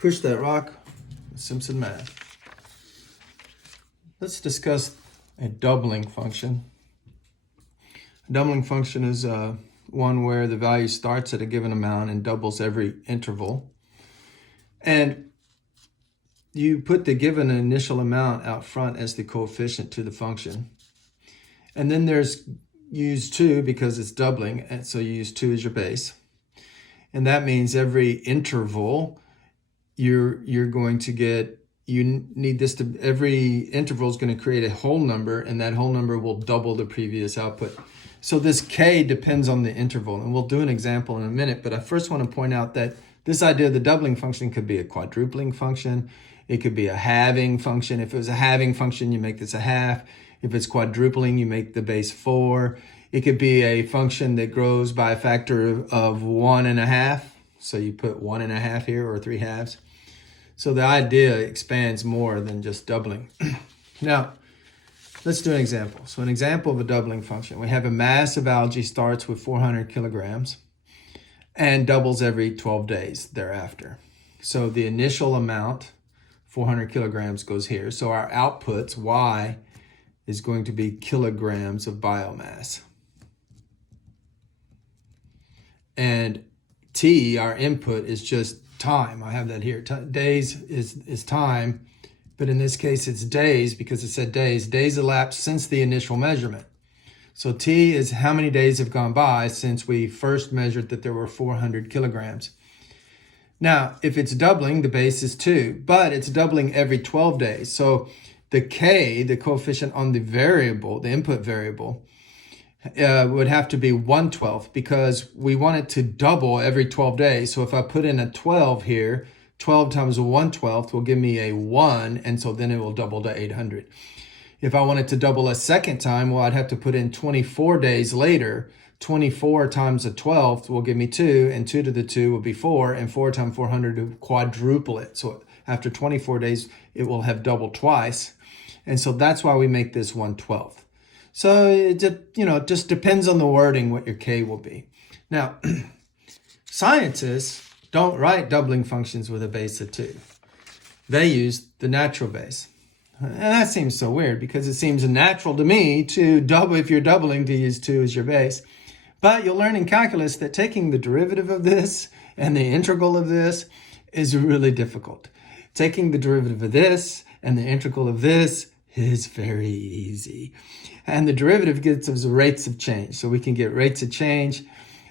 Push that rock, Simpson math. Let's discuss a doubling function. A doubling function is one where the value starts at a given amount and doubles every interval. And you put the given initial amount out front as the coefficient to the function. And then there's use 2 because it's doubling, and so you use 2 as your base. And that means every interval you're going to get, you need this to, every interval is going to create a whole number, and that whole number will double the previous output. So this k depends on the interval, and we'll do an example in a minute, but I first want to point out that this idea of the doubling function could be a quadrupling function. It could be a halving function. If it was a halving function, you make this a half. If it's quadrupling, you make the base 4. It could be a function that grows by a factor of 1.5. So you put 1.5 here, or 3 halves. So the idea expands more than just doubling. Now, let's do an example. So an example of a doubling function. We have a mass of algae starts with 400 kilograms and doubles every 12 days thereafter. So the initial amount, 400 kilograms, goes here. So our outputs, y, is going to be kilograms of biomass. And t, our input, is just time. I have that here. Days is time, but in this case it's days because it said days. Days elapsed since the initial measurement. So t is how many days have gone by since we first measured that there were 400 kilograms. Now, if it's doubling, the base is 2, but it's doubling every 12 days. So the k, the coefficient on the variable, the input variable, would have to be 1/12 because we want it to double every 12 days. So if I put in a 12 here, 12 times 1/12 will give me a 1, and so then it will double to 800. If I wanted to double a second time, well, I'd have to put in 24 days later. 24 times a 12th will give me 2, and 2 to the 2 will be 4, and 4 times 400 will quadruple it. So after 24 days, it will have doubled twice. And so that's why we make this 1/12. So it just depends on the wording what your k will be. Now, scientists don't write doubling functions with a base of 2. They use the natural base. And that seems so weird because it seems natural to me to double, if you're doubling, to use 2 as your base. But you'll learn in calculus that taking the derivative of this and the integral of this is really difficult. Taking the derivative of this and the integral of this is very easy. And the derivative gives us rates of change. So we can get rates of change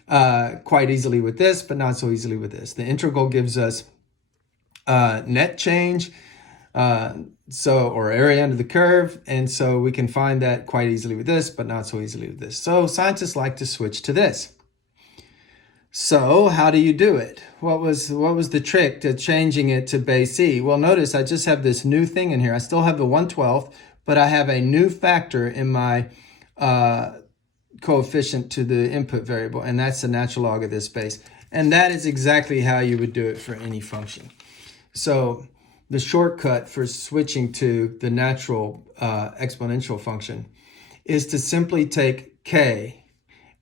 quite easily with this, but not so easily with this. The integral gives us net change, or area under the curve. And so we can find that quite easily with this, but not so easily with this. So scientists like to switch to this. So how do you do it? What was the trick to changing it to base E? Well, notice I just have this new thing in here. I still have the 1/12, but I have a new factor in my coefficient to the input variable, and that's the natural log of this base. And that is exactly how you would do it for any function. So the shortcut for switching to the natural exponential function is to simply take k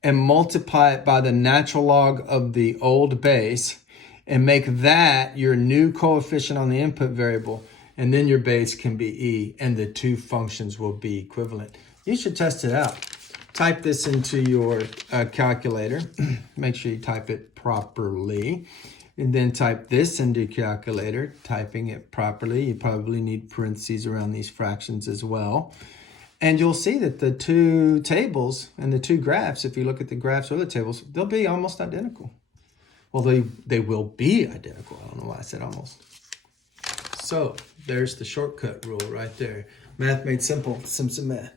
and multiply it by the natural log of the old base and make that your new coefficient on the input variable. And then your base can be e, and the two functions will be equivalent. You should test it out. Type this into your calculator. Make sure you type it properly. And then type this into your calculator, typing it properly. You probably need parentheses around these fractions as well. And you'll see that the two tables and the two graphs, if you look at the graphs or the tables, they'll be almost identical. Well, they will be identical. I don't know why I said almost. So there's the shortcut rule right there. Math made simple, Simpson math.